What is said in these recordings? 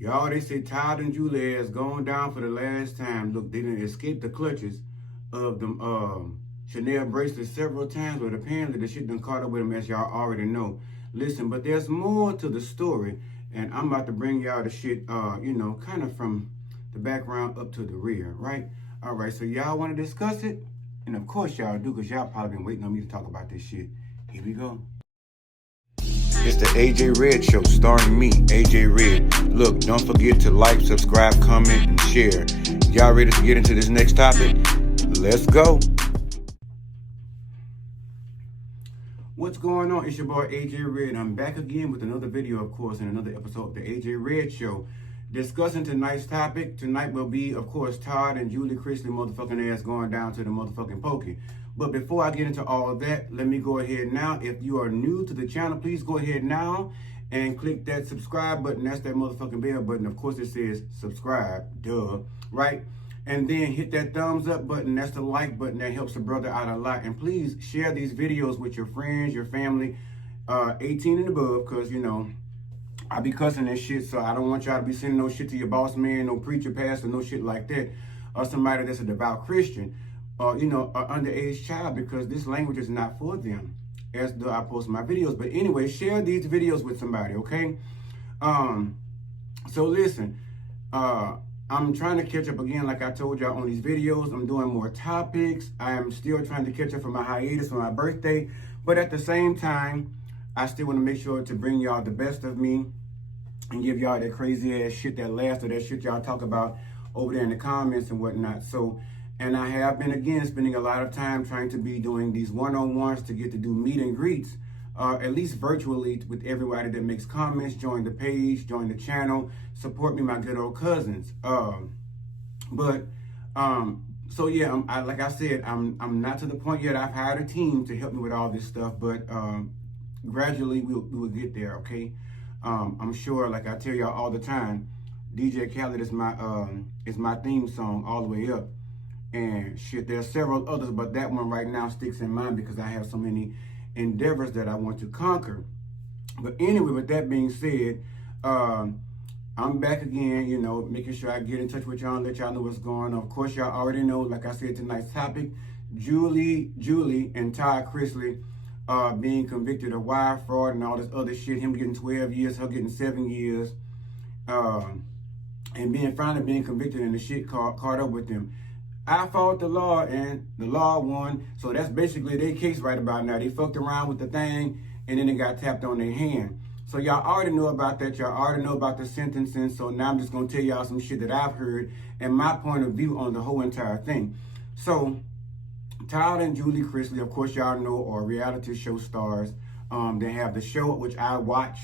Y'all, they say Todd and Julie has gone down for the last time. Look, they didn't escape the clutches of them Chanel bracelets several times, but apparently the shit done caught up with them, as y'all already know. Listen, but there's more to the story, and I'm about to bring y'all the shit, kind of from the background up to the rear, right? All right, so y'all want to discuss it? And of course y'all do, because y'all probably been waiting on me to talk about this shit. Here we go. It's the AJ Red Show, starring me, AJ Red. Look, don't forget to like, subscribe, comment, and share. Y'all ready to get into this next topic? Let's go. What's going on? It's your boy AJ Red. I'm back again with another video, of course, and another episode of the AJ Red Show. Discussing tonight's topic. Tonight will be, of course, Todd and Julie Chrisley motherfucking ass going down to the motherfucking pokey. But before I get into all of that, let me go ahead now. If you are new to the channel, please go ahead now and click that subscribe button. That's that motherfucking bell button. Of course, it says subscribe, duh, right? And then hit that thumbs up button. That's the like button. That helps a brother out a lot. And please share these videos with your friends, your family, 18 and above, because, you know, I be cussing that shit, so I don't want y'all to be sending no shit to your boss man, no preacher, pastor, no shit like that, or somebody that's a devout Christian, or, an underage child, because this language is not for them, as though I post my videos. But anyway, share these videos with somebody, okay? So listen, I'm trying to catch up again, like I told y'all on these videos. I'm doing more topics. I am still trying to catch up from my hiatus for my birthday, but at the same time, I still want to make sure to bring y'all the best of me and give y'all that crazy ass shit that laughs, or that shit y'all talk about over there in the comments and whatnot. So, and I have been, again, spending a lot of time trying to be doing these one-on-ones to get to do meet and greets, at least virtually, with everybody that makes comments, join the page, join the channel, support me, my good old cousins. So yeah, like I said, I'm not to the point yet. I've hired a team to help me with all this stuff, but gradually we will get there, okay? I'm sure, like I tell y'all all the time, DJ Khaled is my theme song all the way up. And shit, there's several others, but that one right now sticks in mind because I have so many endeavors that I want to conquer. But anyway, with that being said, I'm back again, making sure I get in touch with y'all and let y'all know what's going on. Of course, y'all already know, like I said, tonight's topic, Julie and Todd Chrisley being convicted of wire fraud and all this other shit. Him getting 12 years, her getting 7 years, and finally being convicted, and the shit caught up with them. I fought the law and the law won. So that's basically their case right about now. They fucked around with the thing and then it got tapped on their hand. So y'all already know about that. Y'all already know about the sentencing. So now I'm just going to tell y'all some shit that I've heard and my point of view on the whole entire thing. So Todd and Julie Chrisley, of course, y'all know, are reality show stars. They have the show, which I watch.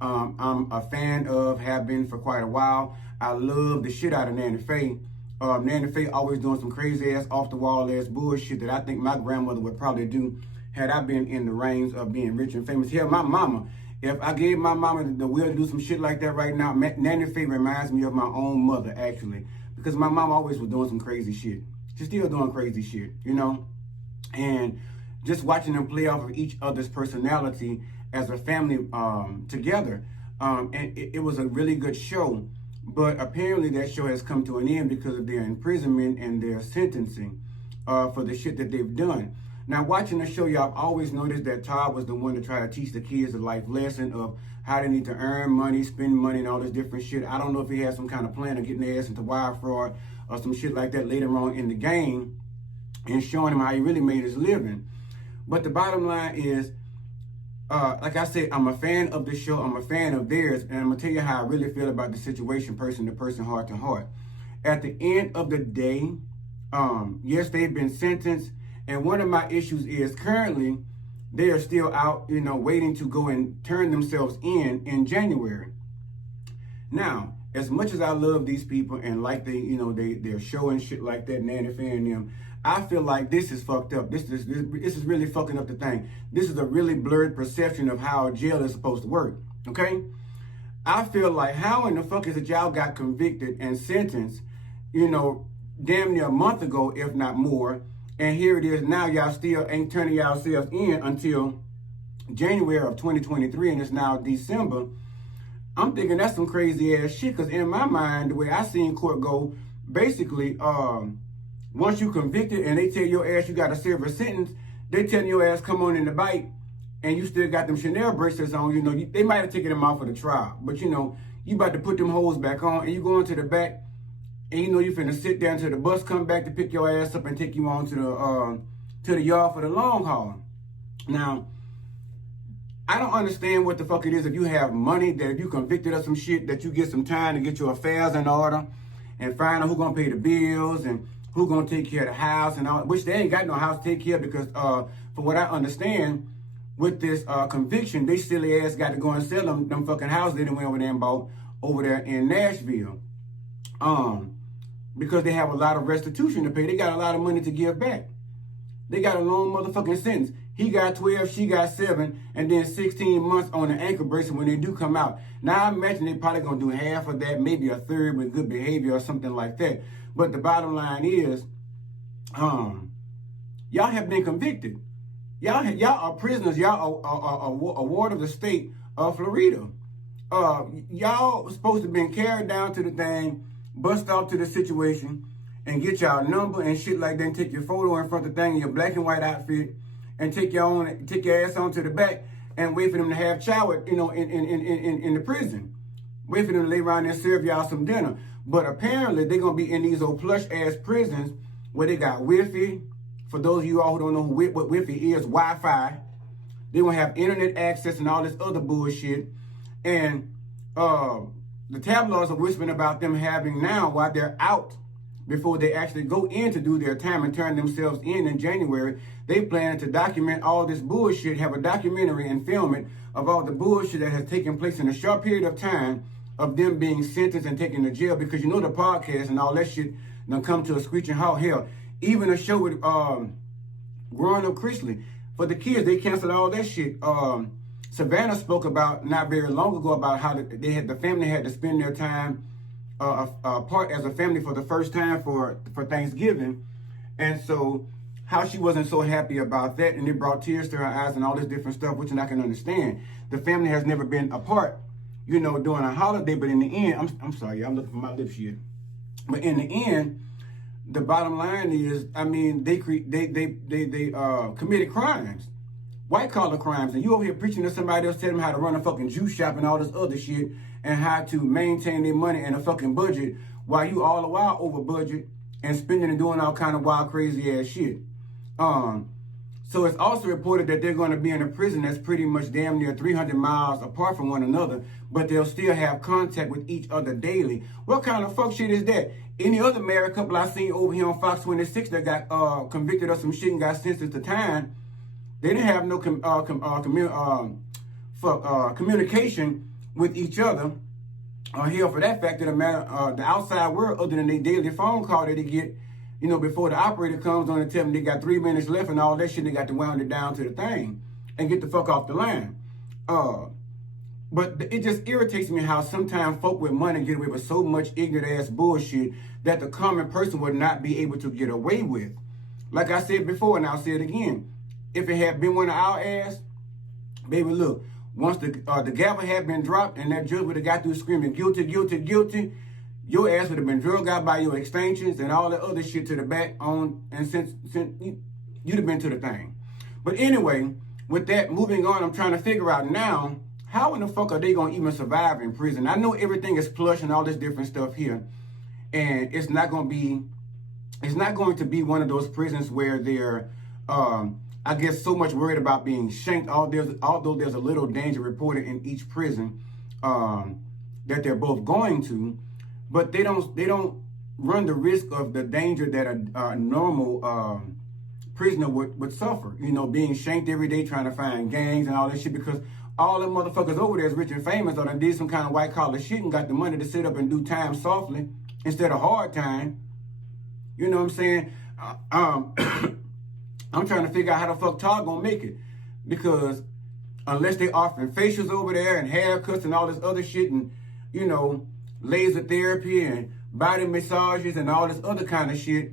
I'm a fan of, have been for quite a while. I love the shit out of Nanny Faye. Nanny Faye always doing some crazy ass, off the wall ass bullshit that I think my grandmother would probably do had I been in the reins of being rich and famous. Hell, my mama, if I gave my mama the will to do some shit like that right now, Nanny Faye reminds me of my own mother, actually, because my mama always was doing some crazy shit. She's still doing crazy shit, and just watching them play off of each other's personality as a family together. And it was a really good show. But apparently that show has come to an end because of their imprisonment and their sentencing for the shit that they've done. Now, watching the show, y'all always noticed that Todd was the one to try to teach the kids a life lesson of how they need to earn money, spend money, and all this different shit. I don't know if he had some kind of plan of getting their ass into wire fraud or some shit like that later on in the game and showing him how he really made his living. But the bottom line is, like I said, I'm a fan of the show. I'm a fan of theirs. And I'm going to tell you how I really feel about the situation, person to person, heart to heart. At the end of the day, yes, they've been sentenced. And one of my issues is currently they are still out, waiting to go and turn themselves in January. Now, as much as I love these people and like they're showing shit like that, Nanny Faye and them, I feel like this is fucked up. This is really fucking up the thing. This is a really blurred perception of how jail is supposed to work, okay? I feel like, how in the fuck is it y'all got convicted and sentenced, damn near a month ago, if not more, and here it is now, y'all still ain't turning yourselves in until January of 2023, and it's now December. I'm thinking that's some crazy ass shit, because in my mind, the way I seen court go, basically, once you convicted and they tell your ass you got to serve a sentence, they tell your ass come on in the bite, and you still got them Chanel bracelets on. You know, they might have taken them off for the trial, but you know, you about to put them hoes back on, and you go into the back, and you know you finna sit down till the bus come back to pick your ass up and take you on to the yard for the long haul. Now, I don't understand what the fuck it is if you have money, that if you convicted of some shit, that you get some time to get your affairs in order and find out who gonna pay the bills and who gonna take care of the house and all, which they ain't got no house to take care of, because from what I understand, with this conviction, they silly ass got to go and sell them fucking houses they done went over there and bought over there in Nashville. Because they have a lot of restitution to pay. They got a lot of money to give back. They got a long motherfucking sentence. He got 12, she got 7, and then 16 months on the ankle bracelet when they do come out. Now, I imagine they probably going to do half of that, maybe a third with good behavior or something like that. But the bottom line is, y'all have been convicted. Y'all are prisoners. Y'all are a ward of the state of Florida. Y'all supposed to have been carried down to the thing, bust off to the situation, and get y'all number and shit like that, and take your photo in front of the thing in your black and white outfit, and take your ass on to the back and wait for them to have chow, you know, in the prison. Wait for them to lay around there and serve y'all some dinner. But apparently they're gonna be in these old plush ass prisons where they got Wi-Fi. For those of you all who don't know what Wi-Fi is, Wi-Fi. They gonna have internet access and all this other bullshit. And the tabloids are whispering about them having now, while they're out, before they actually go in to do their time and turn themselves in January, they plan to document all this bullshit, have a documentary and film it of all the bullshit that has taken place in a short period of time of them being sentenced and taken to jail. Because you know the podcast and all that shit done come to a screeching halt. Hell, even a show with Growing Up Chrisley, for the kids, they canceled all that shit. Savannah spoke about not very long ago about how the family had to spend their time apart as a family for the first time for Thanksgiving, and so how she wasn't so happy about that, and it brought tears to her eyes and all this different stuff, which I can understand. The family has never been apart, you know, during a holiday, but in the end, I'm sorry, I'm looking for my lip shit. But in the end, the bottom line is, I mean, they committed crimes. White collar crimes, and you over here preaching to somebody else, telling them how to run a fucking juice shop and all this other shit, and how to maintain their money and a fucking budget, while you all the while over budget and spending and doing all kind of wild, crazy ass shit. So it's also reported that they're going to be in a prison that's pretty much damn near 300 miles apart from one another, but they'll still have contact with each other daily. What kind of fuck shit is that? Any other married couple I seen over here on Fox 26 that got convicted of some shit and got sentenced to time, they didn't have no communication with each other. Hell, for that fact of the matter, the outside world, other than their daily phone call that they get, you know, before the operator comes on and tell them they got 3 minutes left and all that shit, they got to wound it down to the thing and get the fuck off the line. But it just irritates me how sometimes folk with money get away with so much ignorant ass bullshit that the common person would not be able to get away with. Like I said before, and I'll say it again. If it had been one of our ass, baby, look, once the gavel had been dropped and that judge would have got through screaming guilty, guilty, guilty, your ass would have been drug out by your extensions and all the other shit to the back on, and since you'd have been to the thing. But anyway, with that, moving on, I'm trying to figure out now, how in the fuck are they going to even survive in prison? I know everything is plush and all this different stuff here, and it's not going to be one of those prisons where they're, I guess, so much worried about being shanked, although there's a little danger reported in each prison that they're both going to, but they don't run the risk of the danger that a normal prisoner would suffer. You know, being shanked every day, trying to find gangs and all that shit, because all them motherfuckers over there is rich and famous, or they did some kind of white collar shit and got the money to sit up and do time softly instead of hard time. You know what I'm saying? I'm trying to figure out how the fuck Todd gonna make it, because unless they offering facials over there and haircuts and all this other shit, and, you know, laser therapy and body massages and all this other kind of shit,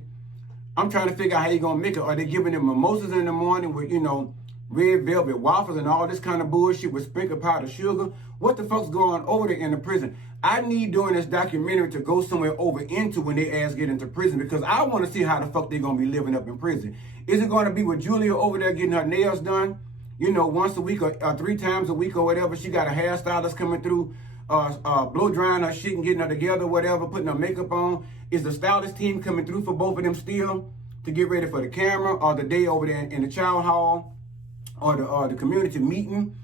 I'm trying to figure out how you gonna make it. Are they giving them mimosas in the morning with, you know, red velvet waffles and all this kind of bullshit with sprinkled powdered sugar. What the fuck's going on over there in the prison? I need during this documentary to go somewhere over into when they ass get into prison, because I want to see how the fuck they gonna be living up in prison. Is it gonna be with Julia over there getting her nails done, you know, once a week or 3 times a week or whatever? She got a hairstylist coming through, blow drying her shit and getting her together, whatever, putting her makeup on. Is the stylist team coming through for both of them still to get ready for the camera, or the day over there in the child hall, or the community meeting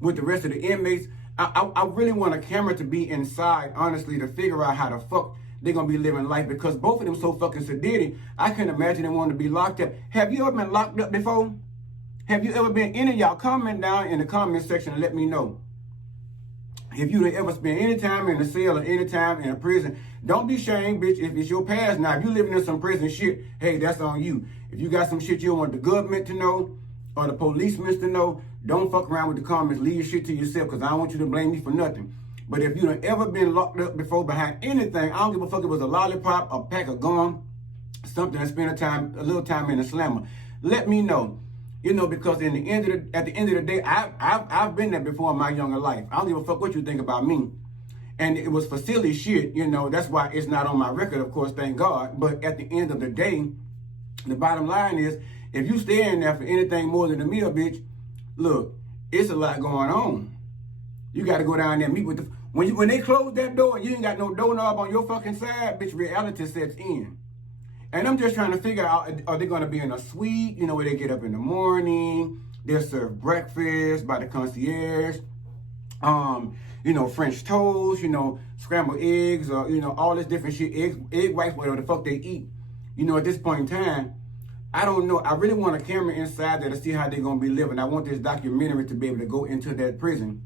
with the rest of the inmates? I really want a camera to be inside, honestly, to figure out how the fuck they're going to be living life, because both of them so fucking sedated. I couldn't imagine them wanting to be locked up. Have you ever been locked up before? Have you ever been? Any of y'all comment down in the comment section and let me know. If you ever spent any time in a cell or any time in a prison, don't be ashamed, bitch. If it's your past now, if you living in some prison shit, hey, that's on you. If you got some shit you don't want the government to know or the policemen to know, don't fuck around with the comments. Leave your shit to yourself, because I don't want you to blame me for nothing. But if you done ever been locked up before behind anything, I don't give a fuck if it was a lollipop, a pack of gum, something that spent a little time in the slammer, let me know. You know, because at the end of the day, I've been there before in my younger life. I don't give a fuck what you think about me. And it was for silly shit, you know. That's why it's not on my record, of course, thank God. But at the end of the day, the bottom line is, if you stay in there for anything more than a meal, bitch, look, it's a lot going on. You got to go down there and meet with the... When they close that door and you ain't got no doorknob on your fucking side, bitch, reality sets in. And I'm just trying to figure out, are they going to be in a suite, you know, where they get up in the morning, they'll serve breakfast by the concierge, you know, French toast, you know, scrambled eggs, or, you know, all this different shit, egg whites, whatever the fuck they eat. You know, at this point in time, I don't know. I really want a camera inside there to see how they're going to be living. I want this documentary to be able to go into that prison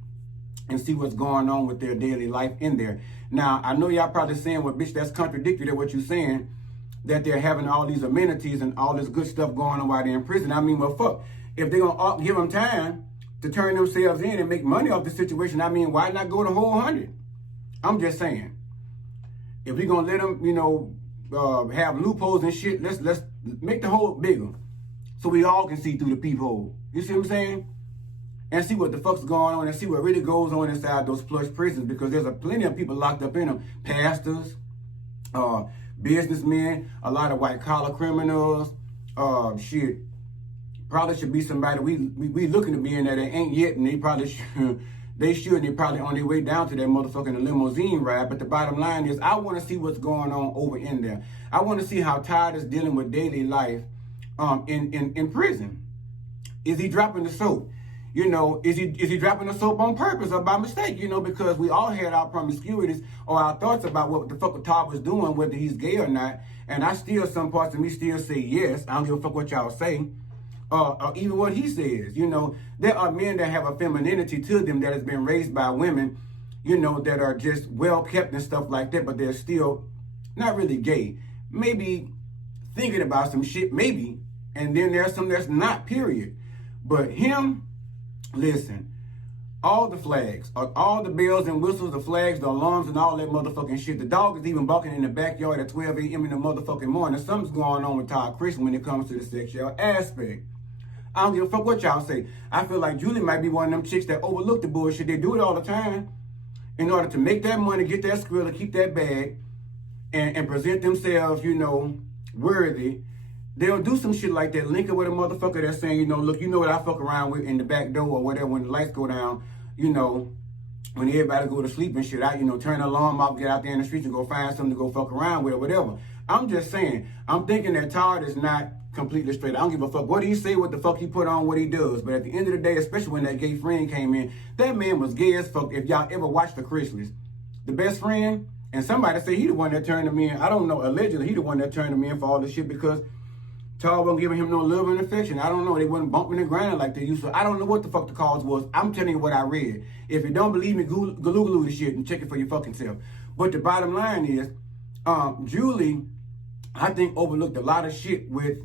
and see what's going on with their daily life in there. Now, I know y'all probably saying, well, bitch, that's contradictory to what you're saying, that they're having all these amenities and all this good stuff going on while they're in prison. I mean, well, fuck. If they're going to give them time to turn themselves in and make money off the situation, I mean, why not go the whole 100? I'm just saying. If we're going to let them, you know, have loopholes and shit, let's make the hole bigger so we all can see through the peephole. You see what I'm saying? And see what the fuck's going on and see what really goes on inside those plush prisons, because there's plenty of people locked up in them. Pastors, businessmen, a lot of white collar criminals, shit. Probably should be somebody we looking to be in there. They ain't yet, and they probably should. They should. They probably on their way down to that motherfucking limousine ride. But the bottom line is, I want to see what's going on over in there. I want to see how Todd is dealing with daily life, in prison. Is he dropping the soap? You know, is he dropping the soap on purpose or by mistake? You know, because we all had our promiscuities or our thoughts about what the fuck Todd was doing, whether he's gay or not. And I still, some parts of me still say yes. I don't give a fuck what y'all say. Or even what he says. You know, there are men that have a femininity to them that has been raised by women, you know, that are just well kept and stuff like that, but they're still not really gay. Maybe thinking about some shit, maybe. And then there's some that's not, period. But him, listen, all the flags, all the bells and whistles, the flags, the alarms, and all that motherfucking shit. The dog is even barking in the backyard at 12 a.m. in the motherfucking morning. Something's going on with Todd Chrisley when it comes to the sexual aspect. I don't give a fuck what y'all say. I feel like Julie might be one of them chicks that overlook the bullshit. They do it all the time in order to make that money, get that skrill, keep that bag, and present themselves, you know, worthy. They'll do some shit like that, link it with a motherfucker that's saying, you know, look, you know what I fuck around with in the back door or whatever when the lights go down, you know, when everybody go to sleep and shit, I, you know, turn the alarm off, get out there in the streets and go find something to go fuck around with or whatever. I'm just saying, I'm thinking that Todd is not completely straight. I don't give a fuck what he say, what the fuck he put on, what he does. But at the end of the day, especially when that gay friend came in, that man was gay as fuck. If y'all ever watched the Chrisleys, the best friend, and somebody say he the one that turned him in. I don't know, allegedly he the one that turned him in for all this shit because Todd wasn't giving him no love and affection. I don't know. They wasn't bumping and grinding like they used to. I don't know what the fuck the cause was. I'm telling you what I read. If you don't believe me, glue the shit and check it for your fucking self. But the bottom line is, Julie, I think, overlooked a lot of shit with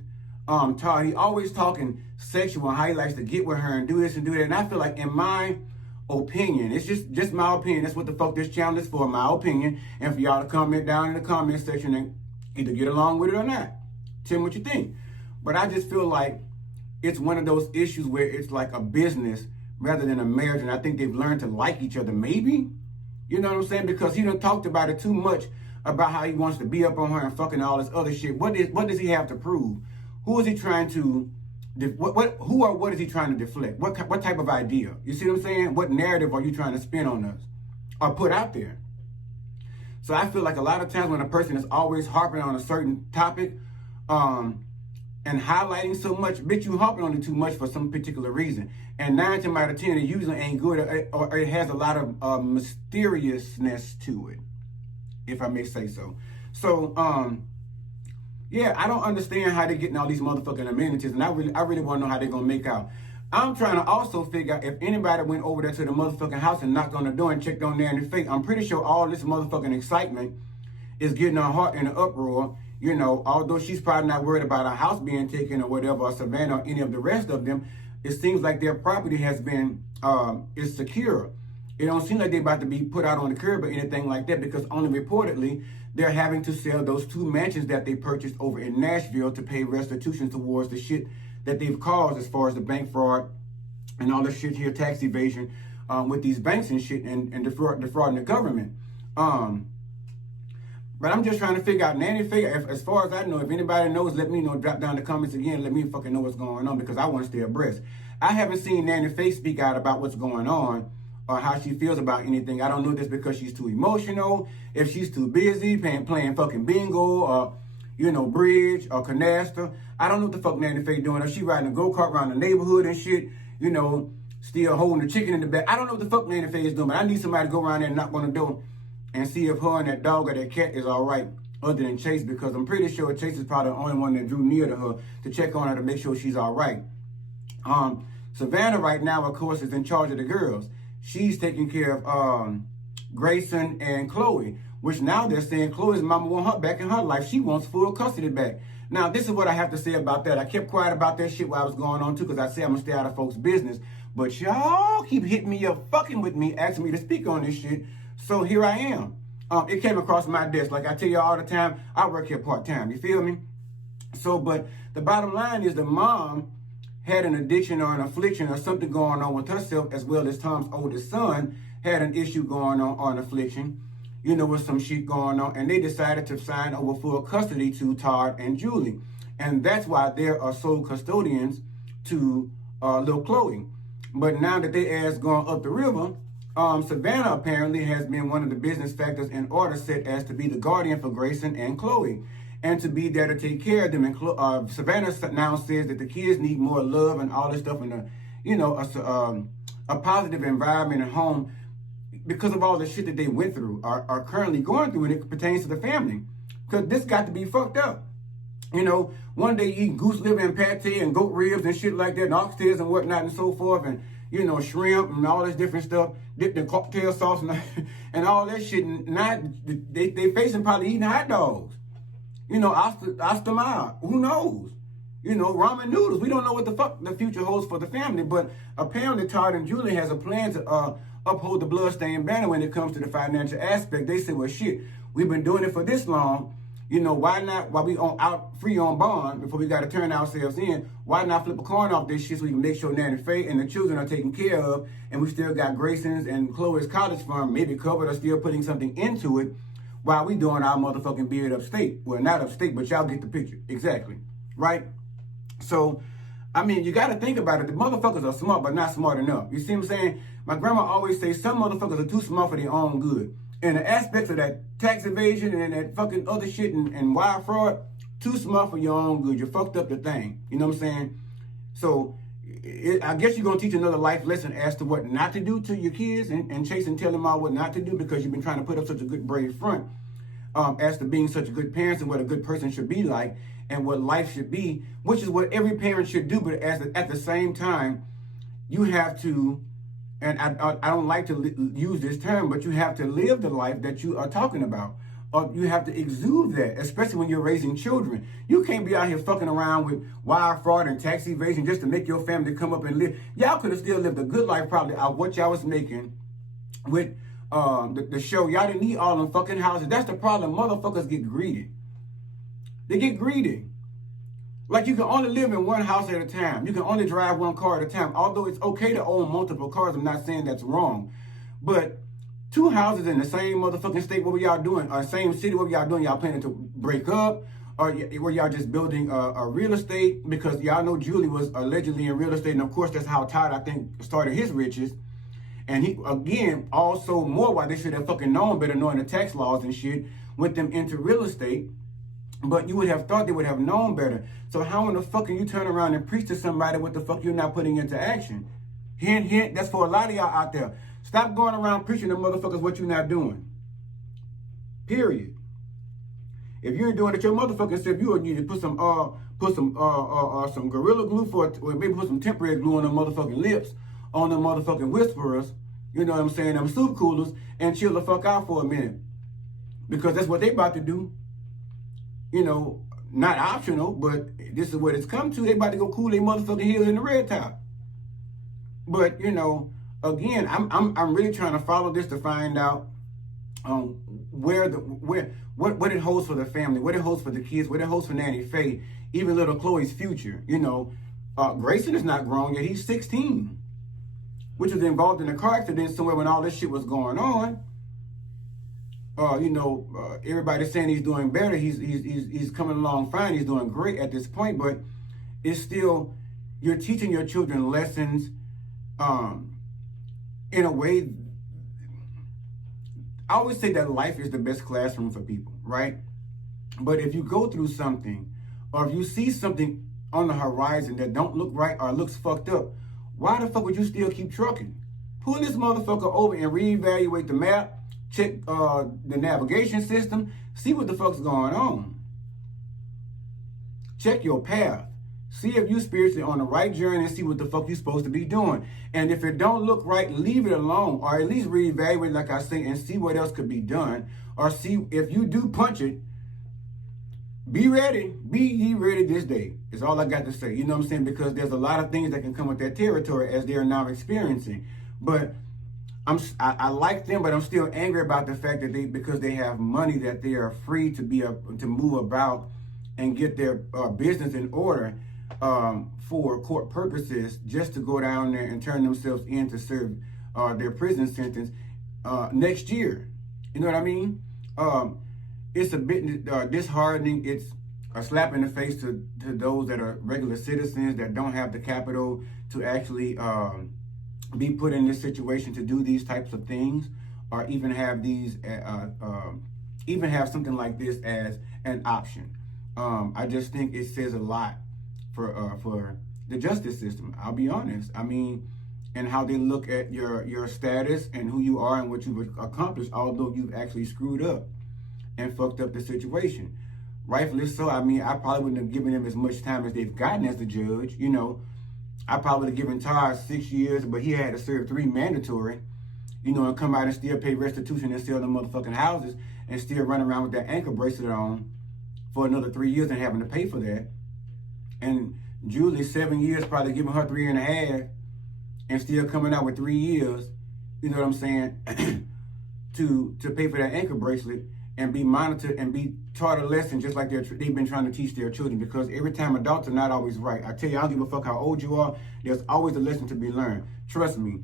Todd. He always talking sexual, how he likes to get with her and do this and do that. And I feel like, in my opinion, it's just my opinion. That's what the fuck this channel is for, my opinion. And for y'all to comment down in the comment section and either get along with it or not. Tell me what you think. But I just feel like it's one of those issues where it's like a business rather than a marriage. And I think they've learned to like each other, maybe. You know what I'm saying? Because he done talked about it too much, about how he wants to be up on her and fucking all this other shit. What does he have to prove? Who is he trying to, what is he trying to deflect? What type of idea? You see what I'm saying? What narrative are you trying to spin on us or put out there? So I feel like a lot of times when a person is always harping on a certain topic, and highlighting so much, bitch, you harping on it too much for some particular reason. And 9 times out of 10, it usually ain't good, or it has a lot of mysteriousness to it, if I may say so. So, yeah, I don't understand how they're getting all these motherfucking amenities, and I really want to know how they're gonna make out. I'm trying to also figure out if anybody went over there to the motherfucking house and knocked on the door and checked on there in the face. I'm pretty sure all this motherfucking excitement is getting her heart in an uproar. You know, although she's probably not worried about her house being taken or whatever, or Savannah or any of the rest of them, it seems like their property has been, is secure. It don't seem like they're about to be put out on the curb or anything like that, because only reportedly they're having to sell those 2 mansions that they purchased over in Nashville to pay restitution towards the shit that they've caused as far as the bank fraud and all this shit here, tax evasion with these banks and shit, and defrauding the government. But I'm just trying to figure out, Nanny Faye, as far as I know, if anybody knows, let me know, drop down the comments again, let me fucking know what's going on, because I want to stay abreast. I haven't seen Nanny Faye speak out about what's going on or how she feels about anything. I don't know if that's because she's too emotional, if she's too busy playing fucking bingo or, you know, bridge or canasta. I don't know what the fuck Nanny Faye doing. If she riding a go-kart around the neighborhood and shit, you know, still holding the chicken in the back. I don't know what the fuck Nanny Faye is doing, but I need somebody to go around there and knock on the door and see if her and that dog or that cat is all right, other than Chase, because I'm pretty sure Chase is probably the only one that drew near to her to check on her to make sure she's all right. Savannah right now, of course, is in charge of the girls. She's taking care of Grayson and Chloe, which now they're saying Chloe's mama want her back in her life. She wants full custody back. Now, this is what I have to say about that. I kept quiet about that shit while I was going on, too, because I say I'm going to stay out of folks' business. But y'all keep hitting me up, fucking with me, asking me to speak on this shit. So here I am. It came across my desk. Like I tell you all the time, I work here part-time. You feel me? So, but the bottom line is the mom had an addiction or an affliction or something going on with herself, as well as Tom's oldest son had an issue going on or an affliction, you know, with some shit going on. And they decided to sign over full custody to Todd and Julie. And that's why they are sole custodians to little Chloe. But now that they ass gone up the river, Savannah apparently has been one of the business factors in order set as to be the guardian for Grayson and Chloe, and to be there to take care of them. And Savannah now says that the kids need more love and all this stuff, and a positive environment at home because of all the shit that they went through, are currently going through, and it pertains to the family. Because this got to be fucked up. You know, one day eating goose liver and pate and goat ribs and shit like that, and oxtails and whatnot and so forth, and, you know, shrimp and all this different stuff, dipped in cocktail sauce and all that shit. And now they facing probably eating hot dogs. You know, Ostamar, who knows? You know, ramen noodles. We don't know what the fuck the future holds for the family, but apparently Todd and Julie has a plan to uphold the bloodstained banner when it comes to the financial aspect. They said, well, shit, we've been doing it for this long. You know, why not, while we out free on bond, before we got to turn ourselves in, why not flip a coin off this shit so we can make sure Nanny Faye and the children are taken care of, and we still got Grayson's and Chloe's college fund maybe covered, or still putting something into it while we doing our motherfucking bid upstate. Well, not upstate, but y'all get the picture. Exactly. Right? So, I mean, you got to think about it. The motherfuckers are smart, but not smart enough. You see what I'm saying? My grandma always says some motherfuckers are too smart for their own good. And the aspects of that tax evasion and that fucking other shit and wire fraud, too smart for your own good. You fucked up the thing. You know what I'm saying? So, I guess you're going to teach another life lesson as to what not to do to your kids and chase and tell them all what not to do, because you've been trying to put up such a good brave front as to being such a good parent and what a good person should be like and what life should be, which is what every parent should do. But at the same time, you have to, and I don't like to use this term, but you have to live the life that you are talking about. Or you have to exude that, especially when you're raising children. You can't be out here fucking around with wire fraud and tax evasion just to make your family come up and live. Y'all could have still lived a good life probably out what y'all was making with the show. Y'all didn't need all them fucking houses. That's the problem. Motherfuckers get greedy. They get greedy. Like, you can only live in one house at a time. You can only drive one car at a time. Although it's okay to own multiple cars, I'm not saying that's wrong. But two houses in the same motherfucking state, what were y'all doing? Or same city, what were y'all doing? Y'all planning to break up? Or were y'all just building a real estate? Because y'all know Julie was allegedly in real estate. And of course, that's how Todd, I think, started his riches. And he, again, also more why they should have fucking known better, knowing the tax laws and shit, went them into real estate. But you would have thought they would have known better. So how in the fuck can you turn around and preach to somebody what the fuck you're not putting into action? Hint, hint, that's for a lot of y'all out there. Stop going around preaching to motherfuckers what you're not doing. Period. If you ain't doing it your motherfucking self, you would need to put some Gorilla Glue or maybe put some temporary glue on the motherfucking lips, on the motherfucking whisperers, you know what I'm saying, them soup coolers, and chill the fuck out for a minute. Because that's what they about to do. You know, not optional, but this is what it's come to. They about to go cool their motherfucking heels in the red top. But, you know, again, I'm really trying to follow this to find out what it holds for the family, what it holds for the kids, what it holds for Nanny Faye, even little Chloe's future. You know, Grayson is not grown yet. He's 16, which was involved in a car accident somewhere when all this shit was going on. Everybody's saying he's doing better. He's coming along fine. He's doing great at this point, but it's still, you're teaching your children lessons in a way. I always say that life is the best classroom for people, right? But if you go through something, or if you see something on the horizon that don't look right or looks fucked up, why the fuck would you still keep trucking? Pull this motherfucker over and reevaluate the map. Check the navigation system. See what the fuck's going on. Check your path. See if you spiritually on the right journey and see what the fuck you're supposed to be doing. And if it don't look right, leave it alone. Or at least reevaluate, like I say, and see what else could be done. Or see if you do punch it, be ready. Be ye ready this day. Is all I got to say. You know what I'm saying? Because there's a lot of things that can come with that territory as they're now experiencing. But I like them, but I'm still angry about the fact that because they have money, that they are free to move about and get their business in order for court purposes, just to go down there and turn themselves in to serve their prison sentence next year. You know what I mean? It's a bit disheartening. It's a slap in the face to those that are regular citizens that don't have the capital to actually be put in this situation to do these types of things, or even have have something like this as an option. I just think it says a lot for the justice system. I'll be honest. I mean, and how they look at your status and who you are and what you've accomplished, although you've actually screwed up and fucked up the situation. Rightfully so. I mean, I probably wouldn't have given them as much time as they've gotten as the judge. You know, I probably would have given Todd 6 years, but he had to serve 3 mandatory, you know, and come out and still pay restitution and sell them motherfucking houses and still run around with that ankle bracelet on for another 3 years and having to pay for that. And Julie, 7 years, probably giving her 3.5 and still coming out with 3 years, you know what I'm saying, to pay for that ankle bracelet and be monitored and be taught a lesson just like they've been trying to teach their children. Because every time, adults are not always right. I tell you, I don't give a fuck how old you are. There's always a lesson to be learned. Trust me.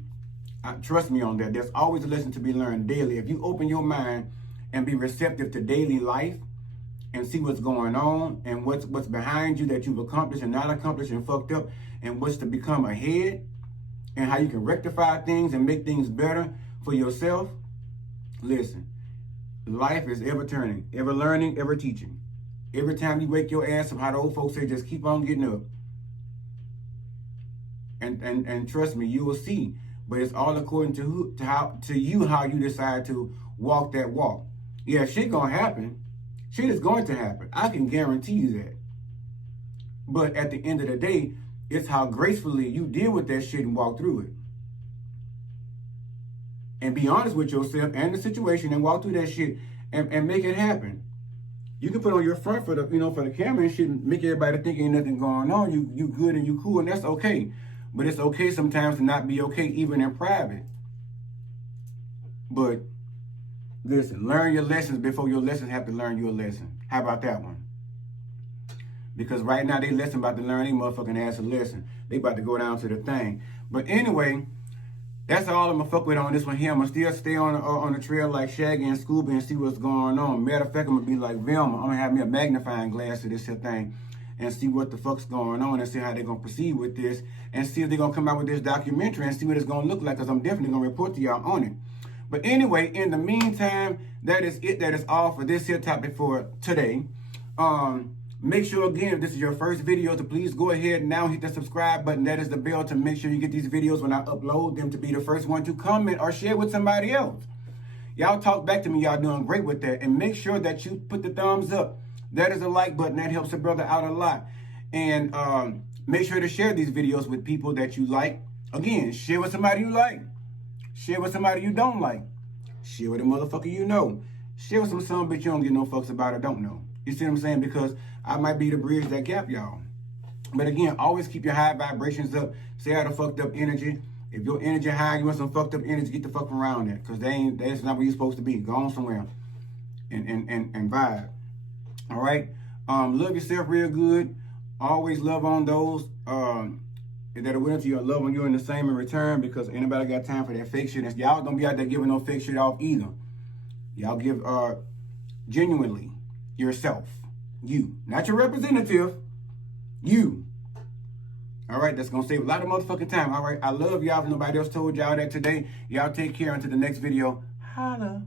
Trust me on that. There's always a lesson to be learned daily. If you open your mind and be receptive to daily life and see what's going on and what's behind you that you've accomplished and not accomplished and fucked up, and what's to become ahead, and how you can rectify things and make things better for yourself, listen. Life is ever turning, ever learning, ever teaching. Every time you wake your ass up, how the old folks say, just keep on getting up. And trust me, you will see. But it's all according to how you decide to walk that walk. Yeah, shit gonna happen. Shit is going to happen. I can guarantee you that. But at the end of the day, it's how gracefully you deal with that shit and walk through it. And be honest with yourself and the situation and walk through that shit and make it happen. You can put on your front for the camera and shit and make everybody think ain't nothing going on. You good and you cool, and that's okay. But it's okay sometimes to not be okay, even in private. But listen, learn your lessons before your lessons have to learn your lesson. How about that one? Because right now they lesson about to learn, they motherfucking ass a lesson. They about to go down to the thing. But anyway, that's all I'm gonna fuck with on this one here. I'm gonna still stay on the trail like Shaggy and Scooby and see what's going on. Matter of fact, I'm gonna be like Velma. I'm gonna have me a magnifying glass to this here thing and see what the fuck's going on and see how they're gonna proceed with this and see if they're gonna come out with this documentary and see what it's gonna look like, because I'm definitely gonna report to y'all on it. But anyway, in the meantime, that is it. That is all for this here topic for today. Make sure, again, if this is your first video, to please go ahead now, hit the subscribe button. That is the bell to make sure you get these videos when I upload them, to be the first one to comment or share with somebody else. Y'all talk back to me. Y'all doing great with that. And make sure that you put the thumbs up. That is a like button. That helps a brother out a lot. And make sure to share these videos with people that you like. Again, share with somebody you like. Share with somebody you don't like. Share with a motherfucker you know. Share with some bitch you don't give no fucks about or don't know. You see what I'm saying? Because I might be the bridge that gap y'all. But again, always keep your high vibrations up. Stay out of fucked up energy. If your energy high, you want some fucked up energy, get the fuck around that. Because that's not where you're supposed to be. Go on somewhere and vibe. All right? Love yourself real good. Always love on those that are willing to love on you in the same in return, because anybody got time for that fake shit. And y'all don't be out there giving no fake shit off either. Y'all give genuinely yourself. You. Not your representative. You. All right, that's going to save a lot of motherfucking time. All right, I love y'all. If nobody else told y'all that today, y'all take care until the next video. Holla.